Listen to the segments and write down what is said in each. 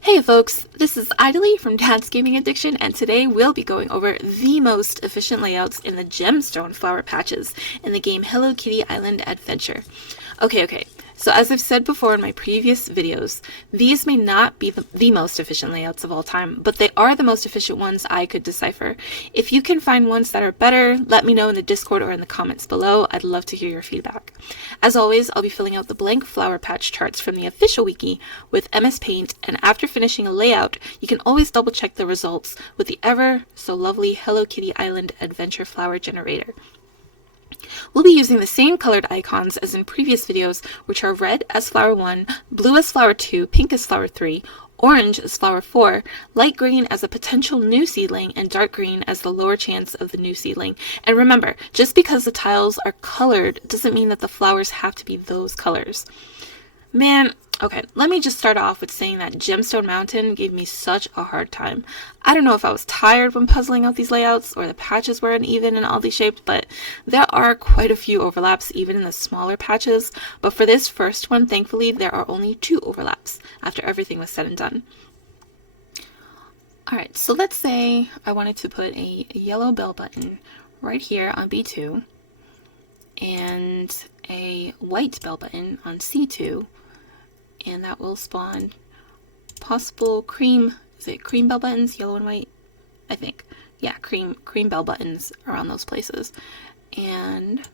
Hey folks, this is Idly from Dad's Gaming Addiction, and today we'll be going over the most efficient layouts in the Gemstone flower patches in the game Hello Kitty Island Adventure. Okay, so as I've said before in my previous videos, these may not be the most efficient layouts of all time, but they are the most efficient ones I could decipher. If you can find ones that are better, let me know in the Discord or in the comments below. I'd love to hear your feedback. As always, I'll be filling out the blank flower patch charts from the official wiki with MS Paint, and after finishing a layout, you can always double check the results with the ever so lovely Hello Kitty Island Adventure Flower Generator. We'll be using the same colored icons as in previous videos, which are red as flower 1, blue as flower 2, pink as flower 3, orange as flower 4, light green as a potential new seedling, and dark green as the lower chance of the new seedling. And remember, just because the tiles are colored doesn't mean that the flowers have to be those colors. Man, okay, let me just start off with saying that Gemstone Mountain gave me such a hard time. I don't know if I was tired when puzzling out these layouts or the patches were uneven and oddly shaped, but there are quite a few overlaps even in the smaller patches. But for this first one, thankfully, there are only 2 overlaps after everything was said and done. Alright, so let's say I wanted to put a yellow bell button right here on B2 and a white bell button on C2. And that will spawn possible cream bell buttons, yellow and white? I think. Yeah, cream bell buttons around those places. And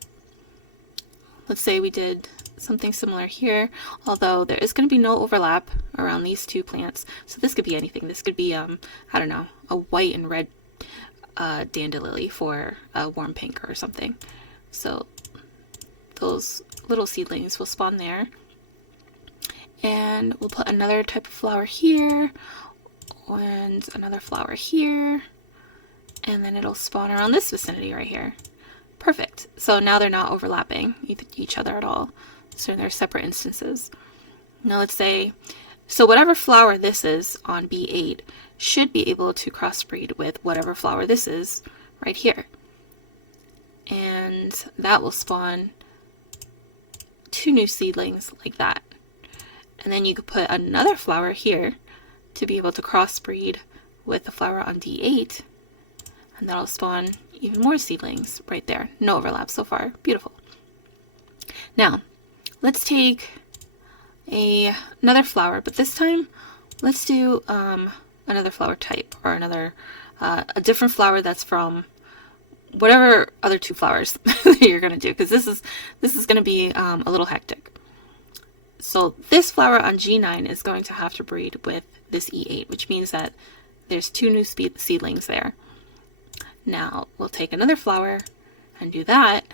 let's say we did something similar here, although there is going to be no overlap around these 2 plants. So this could be anything. This could be, I don't know, a white and red dandelion for a warm pink or something. So those little seedlings will spawn there. And we'll put another type of flower here, and another flower here, and then it'll spawn around this vicinity right here. Perfect. So now they're not overlapping each other at all. So they're separate instances. Now let's say, so whatever flower this is on B8 should be able to crossbreed with whatever flower this is right here. And that will spawn 2 new seedlings like that. And then you could put another flower here to be able to crossbreed with the flower on D8. And that'll spawn even more seedlings right there. No overlap so far. Beautiful. Now, let's take another flower, but this time let's do another flower type, or another a different flower that's from whatever other 2 flowers that you're going to do, because this is going to be a little hectic. So this flower on G9 is going to have to breed with this E8, which means that there's 2 new seedlings there. Now we'll take another flower and do that,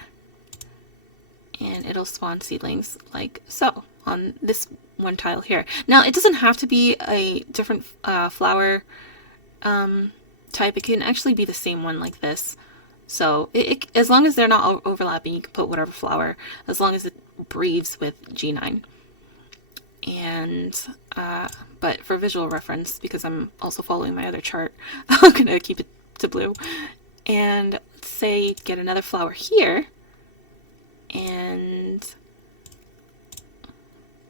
and it'll spawn seedlings like so on this one tile here. Now it doesn't have to be a different flower type. It can actually be the same one like this. So as long as they're not overlapping, you can put whatever flower, as long as it breeds with G9. And but for visual reference, because I'm also following my other chart, I'm gonna keep it to blue. And let's say get another flower here, and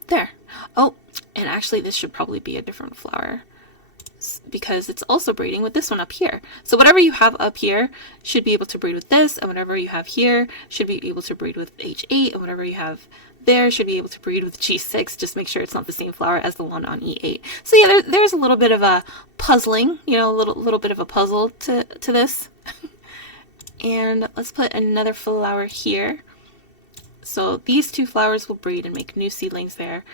there. Oh, and actually this should probably be a different flower, because it's also breeding with this one up here. So whatever you have up here should be able to breed with this, and whatever you have here should be able to breed with H8, and whatever you have there should be able to breed with G6. Just make sure it's not the same flower as the one on E8. So yeah, there's a little bit of a puzzling, you know, a little bit of a puzzle to this. And let's put another flower here. So these 2 flowers will breed and make new seedlings there.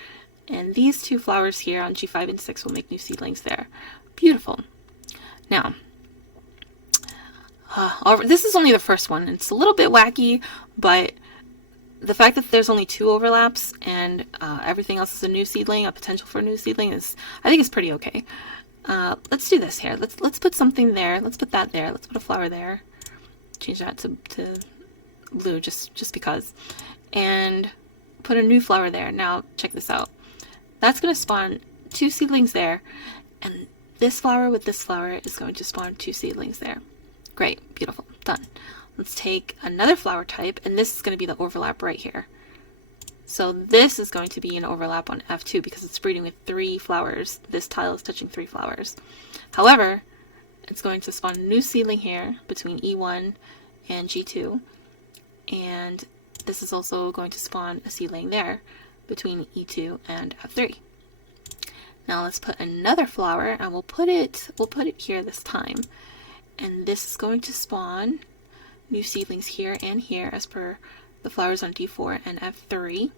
And these 2 flowers here on G5 and 6 will make new seedlings there. Beautiful. Now, this is only the first one. It's a little bit wacky, but the fact that there's only 2 overlaps and everything else is a new seedling, a potential for a new seedling, I think is pretty okay. Let's do this here. Let's put something there. Let's put that there. Let's put a flower there. Change that to blue just because. And put a new flower there. Now check this out. That's going to spawn 2 seedlings there, and this flower with this flower is going to spawn 2 seedlings there. Great, beautiful, done. Let's take another flower type, and this is going to be the overlap right here. So this is going to be an overlap on F2 because it's breeding with 3 flowers. This tile is touching 3 flowers. However, it's going to spawn a new seedling here between E1 and G2. And this is also going to spawn a seedling there between E2 and F3. Now let's put another flower, and we'll put it here this time. And this is going to spawn new seedlings here and here as per the flowers on D4 and F3.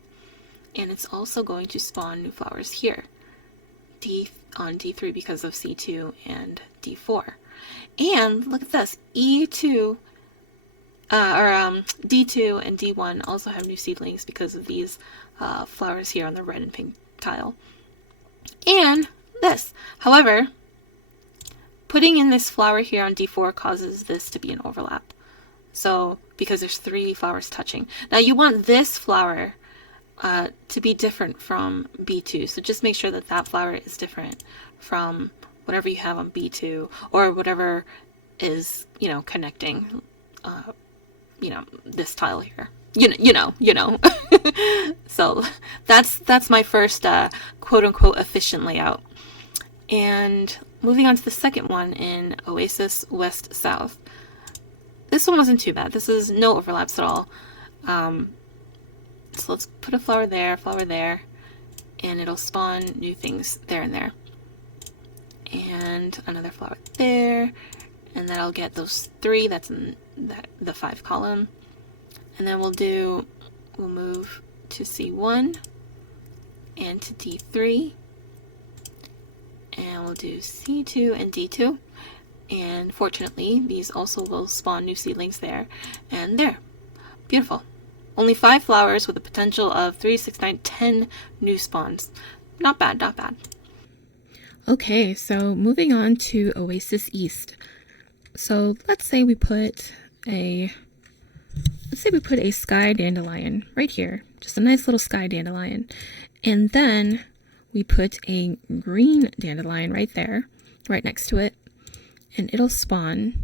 And it's also going to spawn new flowers here on D3 because of C2 and D4. And look at this, D2 and D1 also have new seedlings because of these flowers here on the red and pink tile. And this. However, putting in this flower here on D4 causes this to be an overlap. So, because there's 3 flowers touching. Now you want this flower to be different from B2. So just make sure that that flower is different from whatever you have on B2 or whatever is, connecting, this tile here. You know. So that's my first quote unquote efficient layout. And moving on to the second one in Oasis West South. This one wasn't too bad. This is no overlaps at all. So let's put a flower there, and it'll spawn new things there and there. And another flower there, and that'll get those 3, that's in the 5 column. And then we'll move to C1 and to D3, and we'll do C2 and D2. And fortunately, these also will spawn new seedlings there and there. Beautiful. Only 5 flowers with a potential of 3, 6, 9, 10 new spawns. Not bad, not bad. Okay, so moving on to Oasis East. So let's say we put a sky dandelion right here, just a nice little sky dandelion, and then we put a green dandelion right there, right next to it, and it'll spawn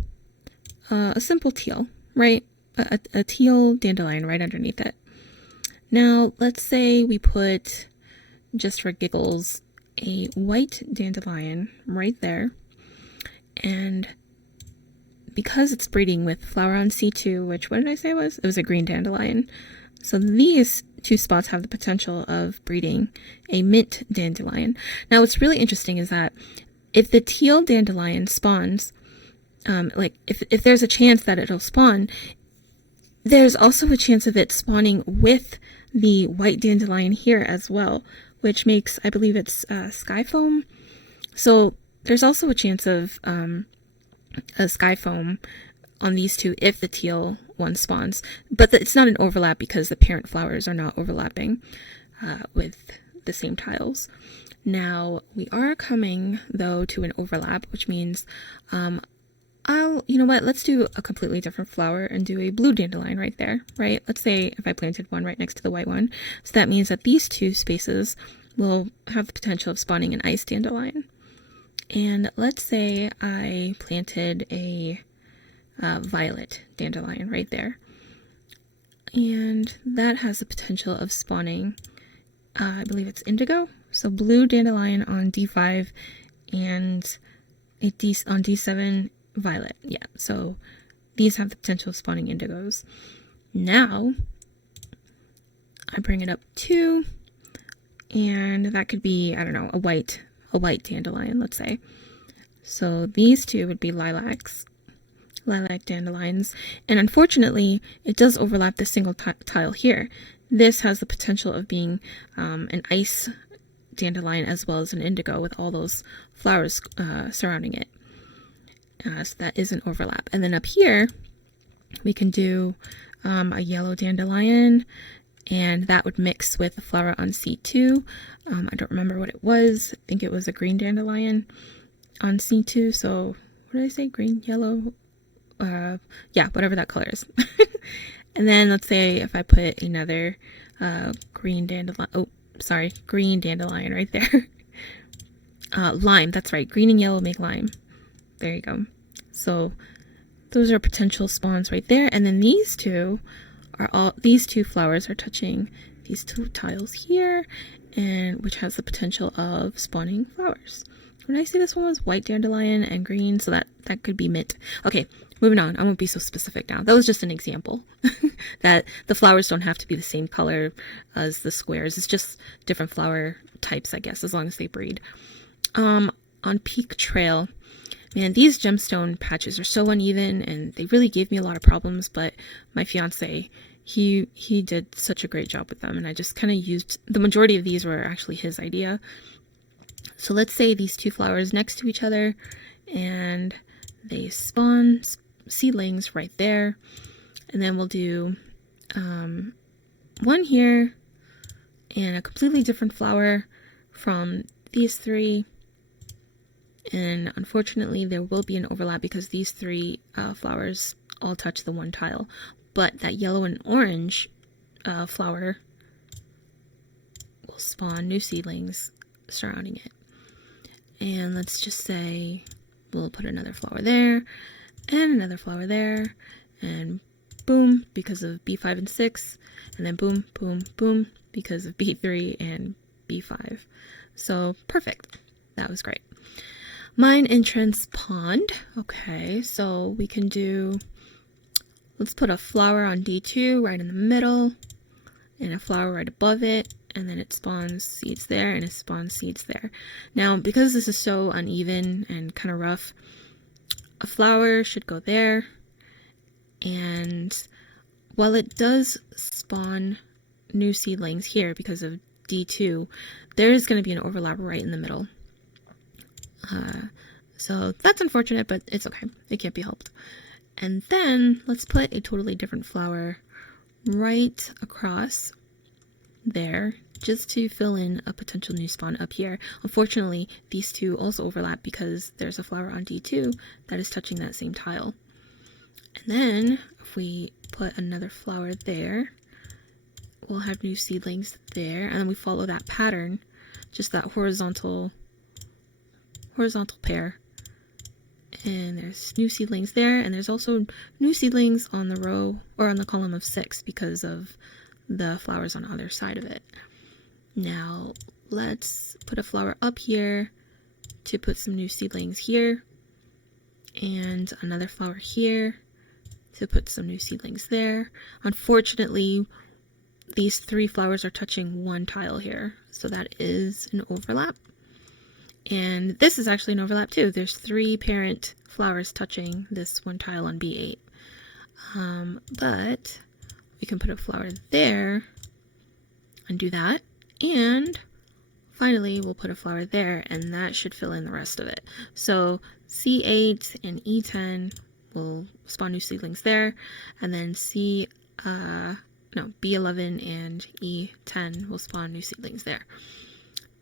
a simple teal, right? A teal dandelion right underneath it. Now, let's say we put, just for giggles, a white dandelion right there, and because it's breeding with flower on C2, which, what did I say it was? It was a green dandelion. So these 2 spots have the potential of breeding a mint dandelion. Now, what's really interesting is that if the teal dandelion spawns, if there's a chance that it'll spawn, there's also a chance of it spawning with the white dandelion here as well, which makes, I believe it's sky foam. So there's also a chance of a sky foam on these 2 if the teal one spawns. But it's not an overlap because the parent flowers are not overlapping with the same tiles. Now, we are coming, though, to an overlap, which means, let's do a completely different flower and do a blue dandelion right there, right? Let's say if I planted one right next to the white one. So that means that these 2 spaces will have the potential of spawning an ice dandelion. And let's say I planted a violet dandelion right there. And that has the potential of spawning, I believe it's indigo. So blue dandelion on D5 and on D7 violet. Yeah, so these have the potential of spawning indigos. Now, I bring it up 2, and that could be, I don't know, a white dandelion, let's say. So these 2 would be lilac dandelions, and unfortunately, it does overlap this single tile here. This has the potential of being an ice dandelion as well as an indigo with all those flowers surrounding it. So that is an overlap. And then up here, we can do a yellow dandelion, and that would mix with the flower on C2. I don't remember what it was. I think it was a green dandelion on C2. So what did I say? Green, yellow? Yeah, whatever that color is. And then let's say if I put another green dandelion right there. Lime, that's right. Green and yellow make lime. There you go. So those are potential spawns right there. And then these two flowers are touching these two tiles here, and which has the potential of spawning flowers. When I say this one was white dandelion and green, so that could be mint. Okay, moving on. I won't be so specific now. That was just an example. That the flowers don't have to be the same color as the squares. It's just different flower types, I guess, as long as they breed. On Peak Trail, man, these gemstone patches are so uneven, and they really gave me a lot of problems, but my fiance, he did such a great job with them, and I just kind of used, the majority of these were actually his idea. So let's say these two flowers next to each other, and they spawn seedlings right there. And then we'll do one here, and a completely different flower from these three. And unfortunately, there will be an overlap because these three flowers all touch the one tile. But that yellow and orange flower will spawn new seedlings surrounding it. And let's just say we'll put another flower there, and another flower there, and boom, because of B5 and 6, and then boom, boom, boom, because of B3 and B5. So, perfect. That was great. Mine entrance pond. Okay, so we can do, let's put a flower on D2 right in the middle, and a flower right above it, and then it spawns seeds there, and it spawns seeds there. Now, because this is so uneven and kind of rough, a flower should go there, and while it does spawn new seedlings here because of D2, there is going to be an overlap right in the middle. So that's unfortunate, but it's okay. It can't be helped. And then let's put a totally different flower right across there, just to fill in a potential new spawn up here. Unfortunately, these two also overlap because there's a flower on D2 that is touching that same tile. And then if we put another flower there, we'll have new seedlings there, and then we follow that pattern, just that horizontal pair. And there's new seedlings there, and there's also new seedlings on the row, or on the column of 6 because of the flowers on the other side of it. Now, let's put a flower up here to put some new seedlings here, and another flower here to put some new seedlings there. Unfortunately, these 3 flowers are touching one tile here, so that is an overlap. And this is actually an overlap too. There's 3 parent flowers touching this one tile on B8. But we can put a flower there and do that. And finally, we'll put a flower there, and that should fill in the rest of it. So C8 and E10 will spawn new seedlings there, and then B11 and E10 will spawn new seedlings there.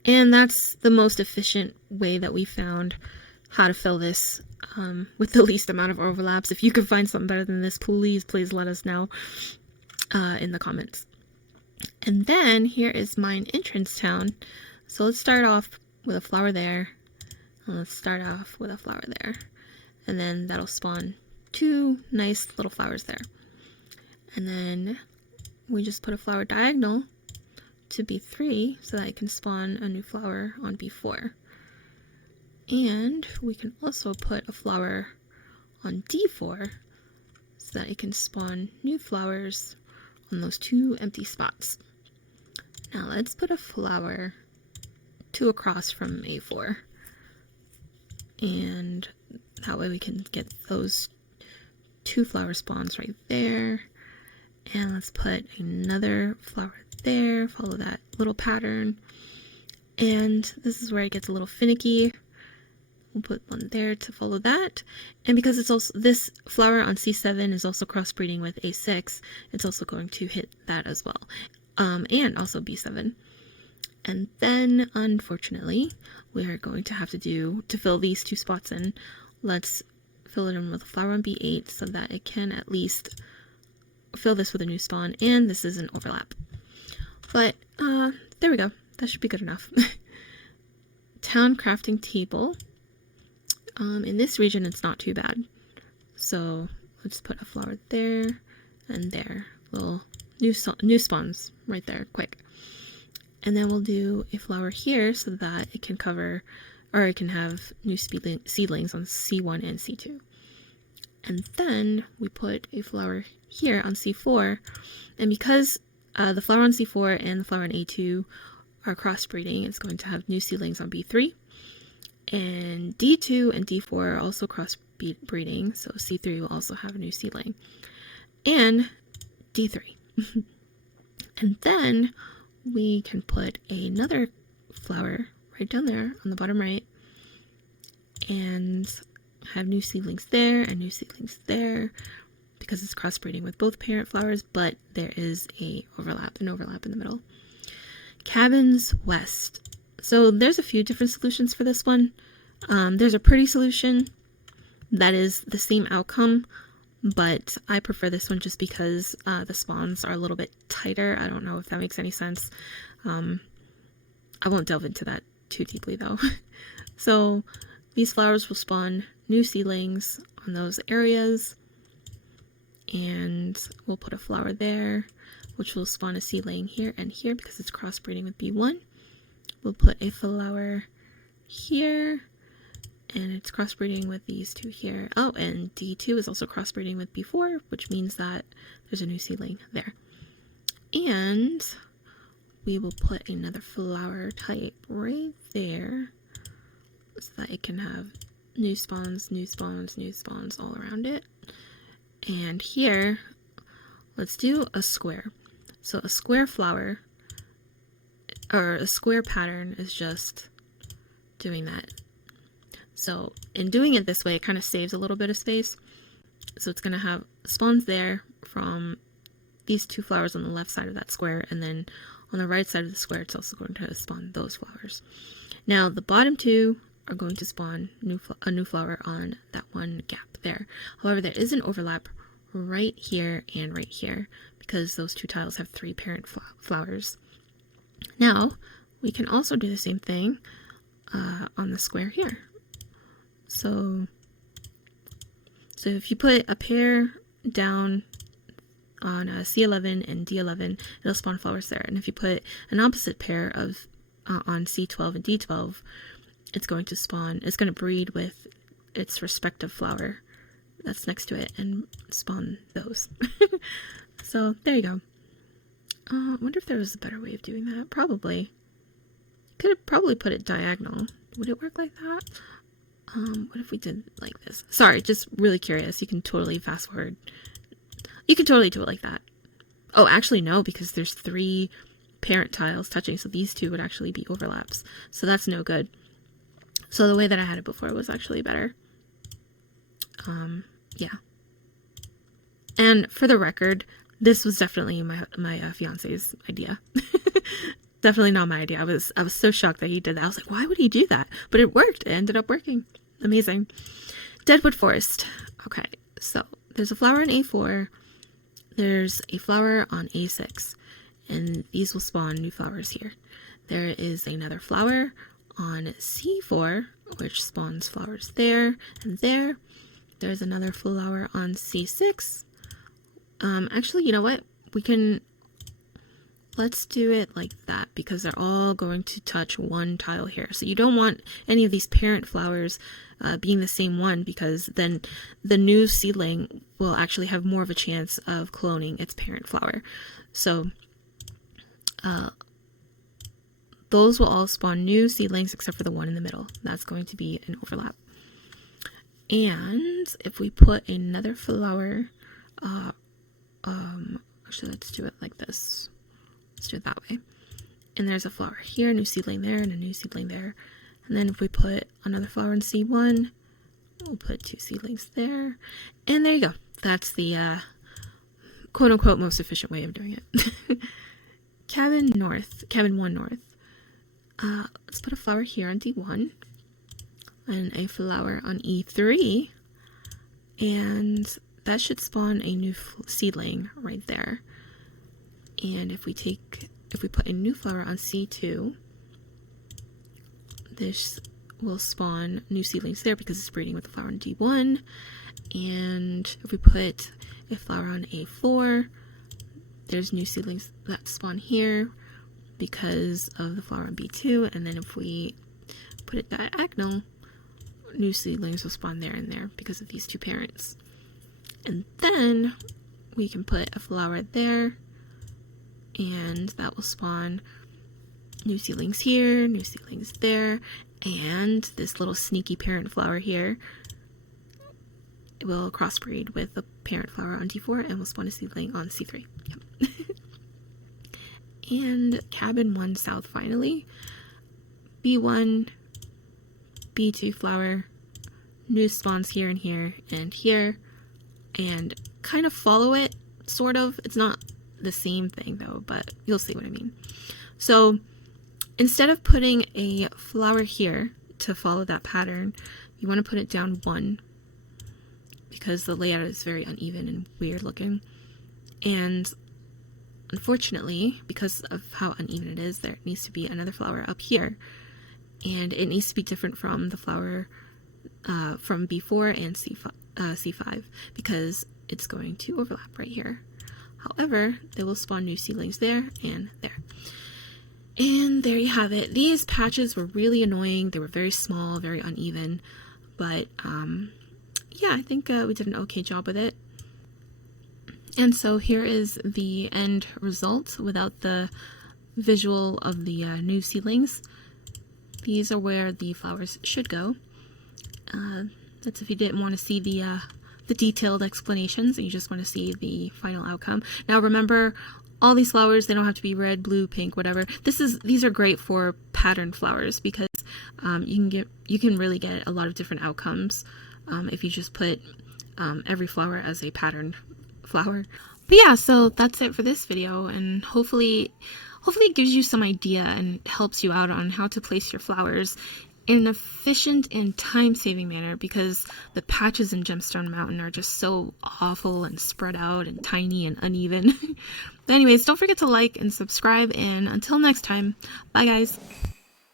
And that's the most efficient way that we found how to fill this with the least amount of overlaps. If you could find something better than this, please let us know in the comments. And then here is mine entrance town. So let's start off with a flower there. And let's start off with a flower there. And then that'll spawn 2 nice little flowers there. And then we just put a flower diagonal to B3 so that it can spawn a new flower on B4. And we can also put a flower on D4 so that it can spawn new flowers on those 2 empty spots. Now let's put a flower 2 across from A4, and that way we can get those 2 flower spawns right there. And let's put another flower there, follow that little pattern. And this is where it gets a little finicky. We'll put one there to follow that. And because it's also, this flower on C7 is also crossbreeding with A6, it's also going to hit that as well. And also B7. And then, unfortunately, we are going to have to fill these 2 spots in, let's fill it in with a flower on B8 so that it can at least fill this with a new spawn, and this is an overlap. But, there we go. That should be good enough. Town crafting table. In this region, it's not too bad. So, let's put a flower there and there. Little new spawns right there, quick. And then we'll do a flower here so that it can cover, or it can have new seedlings on C1 and C2. And then we put a flower here on C4, and because the flower on C4 and the flower on A2 are crossbreeding, it's going to have new seedlings on B3. And D2 and D4 are also crossbreeding, so C3 will also have a new seedling. And D3. And then we can put another flower right down there on the bottom right and have new seedlings there and new seedlings there because it's crossbreeding with both parent flowers, but there is an overlap in the middle. Cabins West. So there's a few different solutions for this one. There's a pretty solution that is the same outcome, but I prefer this one just because the spawns are a little bit tighter. I don't know if that makes any sense. I won't delve into that too deeply though. So these flowers will spawn new seedlings on those areas, and we'll put a flower there, which will spawn a seedling here and here because it's crossbreeding with B1. We'll put a flower here, and it's crossbreeding with these two here. Oh, and D2 is also crossbreeding with B4, which means that there's a new seedling there. And we will put another flower type right there so that it can have new spawns, new spawns, new spawns all around it. And here, let's do a square. So a square flower, or a square pattern, is just doing that. So in doing it this way, it kind of saves a little bit of space. So it's going to have spawns there from these two flowers on the left side of that square, and then on the right side of the square, it's also going to spawn those flowers. Now the bottom two are going to spawn a new flower on that one gap there. However, there is an overlap right here and right here because those two tiles have three parent flowers. Now we can also do the same thing on the square here. So if you put a pair down on C11 and D11, it'll spawn flowers there. And if you put an opposite pair of on C12 and D12, it's going to breed with its respective flower that's next to it and spawn those. So there you go. I wonder if there was a better way of doing that. Probably. Could have probably put it diagonal. Would it work like that? What if we did like this? Sorry, just really curious. You can totally fast forward. You can totally do it like that. Oh, actually no, because there's three parent tiles touching, so these two would actually be overlaps. So that's no good. So the way that I had it before was actually better. Yeah. And for the record, this was definitely my fiance's idea. Definitely not my idea. I was so shocked that he did that. I was like, why would he do that? But it worked. It ended up working. Amazing. Deadwood Forest. Okay, so there's a flower on A4. There's a flower on A6. And these will spawn new flowers here. There is another flower on C4, which spawns flowers there and there. There's another flower on C6. Actually, you know what? Let's do it like that because they're all going to touch one tile here. So you don't want any of these parent flowers being the same one, because then the new seedling will actually have more of a chance of cloning its parent flower. So those will all spawn new seedlings except for the one in the middle. That's going to be an overlap. And if we put another flower, actually let's do it like this. Let's do it that way. And there's a flower here, a new seedling there, and a new seedling there. And then if we put another flower in C1, we'll put two seedlings there. And there you go. That's the quote-unquote most efficient way of doing it. Cabin 1 North. Let's put a flower here on D1 and a flower on E3, and that should spawn a new seedling right there. And if we put a new flower on C2, this will spawn new seedlings there because it's breeding with the flower on D1. And if we put a flower on A4, there's new seedlings that spawn here because of the flower on B2, and then if we put it diagonal, new seedlings will spawn there and there because of these two parents. And then we can put a flower there, and that will spawn new seedlings here, new seedlings there, and this little sneaky parent flower here will crossbreed with the parent flower on D4 and will spawn a seedling on C3. Yep. And cabin 1 south finally. B1, B2 flower, new spawns here and here and here, and kind of follow it, sort of. It's not the same thing though, but you'll see what I mean. So instead of putting a flower here to follow that pattern, you want to put it down 1 because the layout is very uneven and weird looking. And unfortunately, because of how uneven it is, there needs to be another flower up here. And it needs to be different from the flower from B4 and C5 because it's going to overlap right here. However, they will spawn new seedlings there and there. And there you have it. These patches were really annoying. They were very small, very uneven, but yeah, I think we did an okay job with it. And so here is the end result without the visual of the new seedlings. These are where the flowers should go. That's if you didn't want to see the detailed explanations and you just want to see the final outcome. Now remember, all these flowers, they don't have to be red, blue, pink, whatever. These are great for patterned flowers because you can really get a lot of different outcomes if you just put every flower as a patterned flower. But yeah, so that's it for this video, and hopefully it gives you some idea and helps you out on how to place your flowers in an efficient and time-saving manner, because the patches in Gemstone Mountain are just so awful and spread out and tiny and uneven. But anyways, don't forget to like and subscribe, and until next time, bye guys!